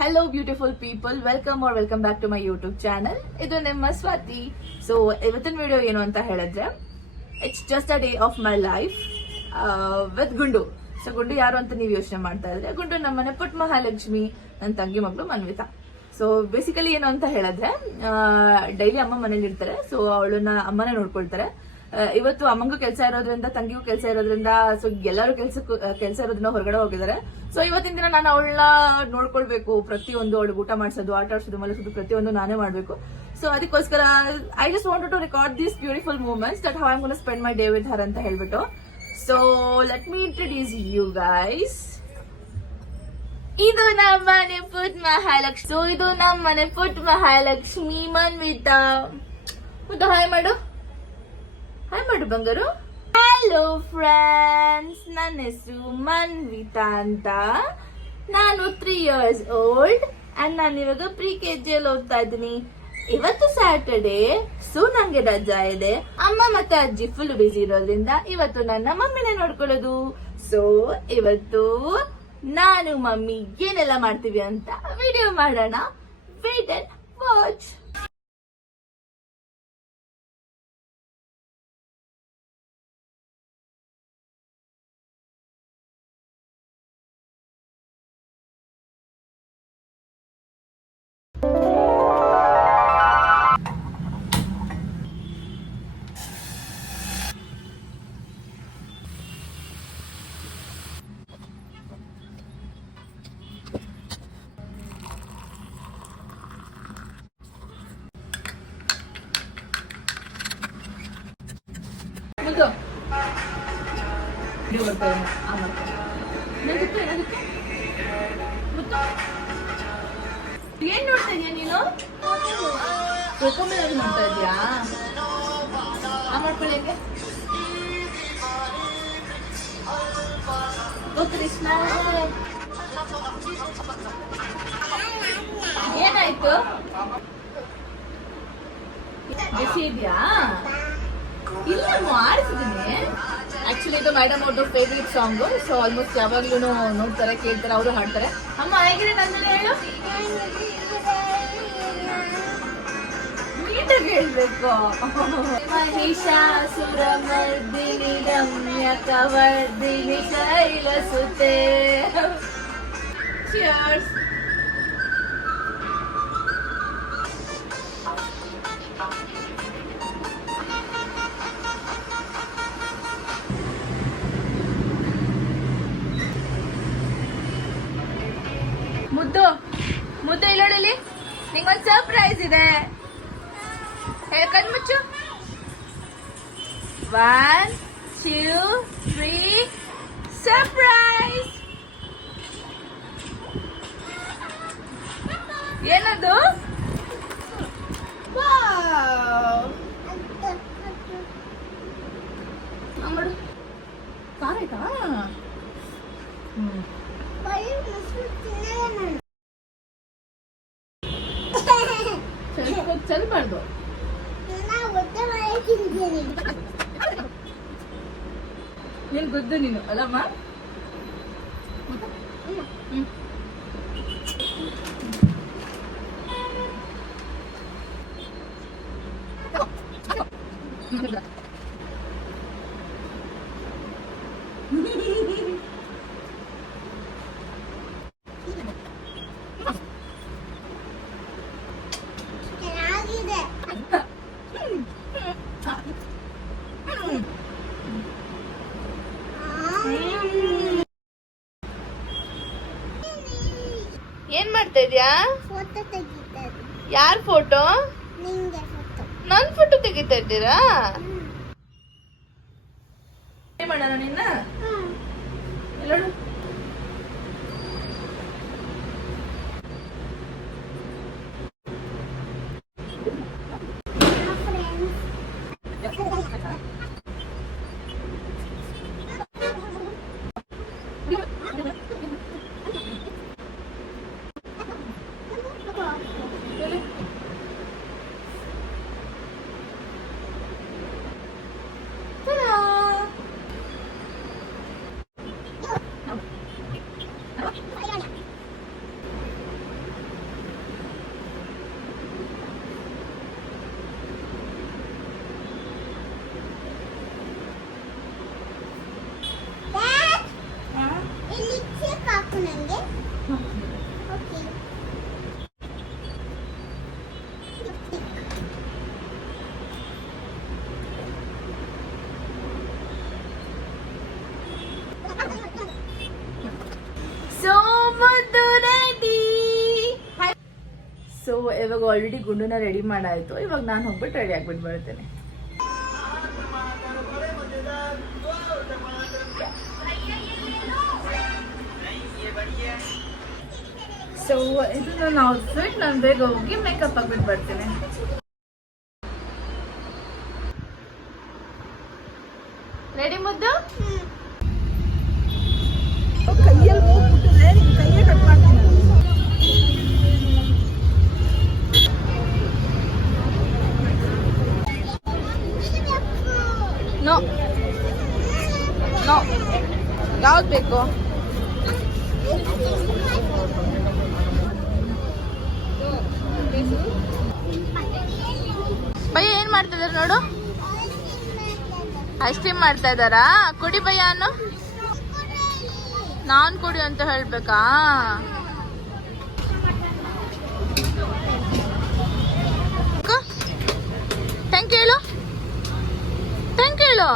Hello beautiful people, welcome back to my YouTube channel. ಇದು ನಿಮ್ಮ Swathi. So ಇವತ್ತಿನ video ಏನು ಅಂತ ಹೇಳಿದ್ರೆ, it's just a day of my life with Gundu. So Gundu ಯಾರು ಅಂತ ನೀವು ಯೋಚನೆ ಮಾಡ್ತಾ ಇದ್ರೆ, ಗುಂಡು ನಮ್ಮನೆ ಪುಟ್ಟ ಮಹಾಲಕ್ಷ್ಮಿ, ನನ್ನ ತಂಗಿ ಮಗಳು ಮನ್ವಿತಾ. ಸೊ ಬೇಸಿಕಲಿ ಏನು ಅಂತ ಹೇಳಿದ್ರೆ, ಡೈಲಿ ಅಮ್ಮ ಮನೇಲಿ ಇರ್ತಾರೆ. ಸೊ ಅವಳನ್ನ ಅಮ್ಮನೇ ನೋಡ್ಕೊಳ್ತಾರೆ. ಇವತ್ತು ಅಮ್ಮಂಗೂ ಕೆಲಸ ಇರೋದ್ರಿಂದ, ತಂಗಿಗೂ ಕೆಲಸ ಇರೋದ್ರಿಂದ, ಸೊ ಎಲ್ಲರೂ ಕೆಲಸ ಇರೋದ್ರಿಂದ ಹೊರಗಡೆ ಹೋಗಿದ್ದಾರೆ. ಸೊ ಇವತ್ತಿನ ದಿನ ನಾನು ಅವಳನ್ನ ನೋಡ್ಕೊಳ್ಬೇಕು. ಪ್ರತಿಯೊಂದು ಅವಳಿಗೆ ಊಟ ಮಾಡಿಸೋದು, ಆಟ ಆಡಿಸೋದು, ಮಲಗಿಸೋದು ಪ್ರತಿಯೊಂದು ನಾನೇ ಮಾಡ್ಬೇಕು. ಸೊ ಅದಕ್ಕೋಸ್ಕರ I just wanted to record these beautiful moments that how I am gonna spend my day with her ಅಂತ ಹೇಳ್ಬಿಟ್ಟು. So let me introduce you guys. ಇದು ನಮ್ಮನೆ ಪುಟ್ಟ ಮಹಾಲಕ್ಷ್ಮಿ. ಸೊ ಇದು ನಮ್ಮನೆ ಪುಟ್ಟ ಮಹಾಲಕ್ಷ್ಮಿ ಮನ್ವಿತಾ. ಮುದ್ದು ಹಾಯ್ ಮಾಡು, ಹಾಯ್ ಮಾಡು ಬಂಗಾರು. ಹಲೋ ಫ್ರೆಂಡ್ಸ್, ನನ್ನ ಹೆಸರು ಮನ್ವಿತಾ ಅಂತ. ನಾನು 3 years ಓಲ್ಡ್ ಅಂಡ್ ನಾನು ಇವಾಗ ಪ್ರಿ-KG ಅಲ್ಲಿ ಓದ್ತಾ ಇದ್ದೀನಿ. ಇವತ್ತು ಸ್ಯಾಟರ್ಡೇ, ಸೊ ನಂಗೆ ರಜಾ ಇದೆ. ಅಮ್ಮ ಮತ್ತೆ ಅಜ್ಜಿ ಫುಲ್ ಬಿಸಿ ಇರೋದ್ರಿಂದ ಇವತ್ತು ನನ್ನ ಮಮ್ಮಿನೇ ನೋಡ್ಕೊಳ್ಳೋದು. ಸೊ ಇವತ್ತು ನಾನು ಮಮ್ಮಿ ಏನೆಲ್ಲ ಮಾಡ್ತೀವಿ ಅಂತ ವಿಡಿಯೋ ಮಾಡೋಣ. Wait and watch. ಮುದ್ದು ವಿಡಿಯೋ ಬರ್ತಾರೆ. ಏನ್ ನೋಡ್ತಾ ಇದೀಯ ನೀನು? ಕೋಕೋಮೆಲನ್ ನೋಡ್ತಾ ಇದೀಯಾ? ಮಾಡ್ಕೊಳ್ಳೇಕೆ ಕೃಷ್ಣ, ಏನಾಯ್ತು? ಬಿಸಿ ಇದೆಯಾ? ಇಲ್ಲ ಮಾಡಿಸಿದ್ದೀನಿ. ಆಕ್ಚುಲಿ ಇದು ಮೇಡಮ್ ಅವ್ರದ್ದು ಫೇವ್ರೇಟ್ ಸಾಂಗ್. ಸೊ ಆಲ್ಮೋಸ್ಟ್ ಯಾವಾಗ್ಲೂ ನೋಡ್ತಾರೆ, ಕೇಳ್ತಾರೆ, ಅವರು ಹಾಡ್ತಾರೆ. ಅಮ್ಮ ಹೇಗಿದೆ ನನ್ನ ಹೇಳು, ನೀಟಾಗಿ ಹೇಳ್ಬೇಕು. ಮಹಿಷಾಸುರ ಮರ್ದಿನಿ ರಮ್ಯ ಕವರ್ದಿನಿ ಶೈಲಸುತೆ. ಚಿಯರ್ಸ್. ಮುದ್ದು ಇಲ್ಲೋಡಲಿ, ನಿಂಗೊಂದು ಸರ್ಪ್ರೈಸ್ ಇದೆ. ಕಣ್ಮುಚ್ಚು. 1, 2, 3 ಸರ್ಪ್ರೈಸ್. ಏನದು? ಮಾಡು. ಖಾರ ಆಯ್ತಾ? ಚಲ್ಬಾರ್ದು. ನೀನ್ ಗೊದ್ದು ನೀನು ಅಲ್ಲಮ್ಮ. ಏನ್ ಮಾಡ್ತಾ ಇದ್ಯಾ? ಯಾರ್ ಫೋಟೋ? ನನ್ ಫೋಟೋ ತೆಗಿತಾ ಇದ್ದೀರಾ? ಏನ್ ಮಾಡೋಣ ನಿನ್ನ? ಎಲ್ಲೋಡು. ನನಗೆ ಓಕೆ ಸೊ ಮುದ್ದು ರೆಡಿ. ಸೊ ಇವಾಗ ಆಲ್ರೆಡಿ ಗುಂಡುನ ರೆಡಿ ಮಾಡಾಯ್ತು. ಇವಾಗ ನಾನು ಹೋಗ್ಬಿಟ್ಟು ರೆಡಿ ಆಗ್ಬಿಟ್ಟು ಬರ್ತೇನೆ. ಸೊ ಇದು ನನ್ನ ಔಟ್ಫಿಟ್. ನಾನು ಬೇಗ ಹೋಗಿ ಮೇಕಪ್ ಆಗ್ಬಿಟ್ಟು ಬರ್ತೇನೆ. ರೆಡಿ ಮುದ್ದು? ಕೈಯಲ್ಲಿ ಹೋಗ್ಬಿಟ್ಟಿದ್ರೆ ಕೈಯೇ ಕಟ್ ಮಾಡ್ತೀನಿ. ನೋ ನೋ, ಯಾವ್ದು ಬೇಕು? ಭಯ್ಯ ಏನ್ ಮಾಡ್ತಾ ಇದಾರೆ ನೋಡು. ಐಸ್ ಕ್ರೀಮ್ ಮಾಡ್ತಾ ಇದಾರಾ? ಕುಡಿ ಭಯ್ಯ ಅನ್ನು. ನಾನ್ ಕುಡಿ ಅಂತ ಹೇಳ್ಬೇಕಾ? ಥ್ಯಾಂಕ್ ಯು ಹೇಳು, ಥ್ಯಾಂಕ್ ಯು ಹೇಳು.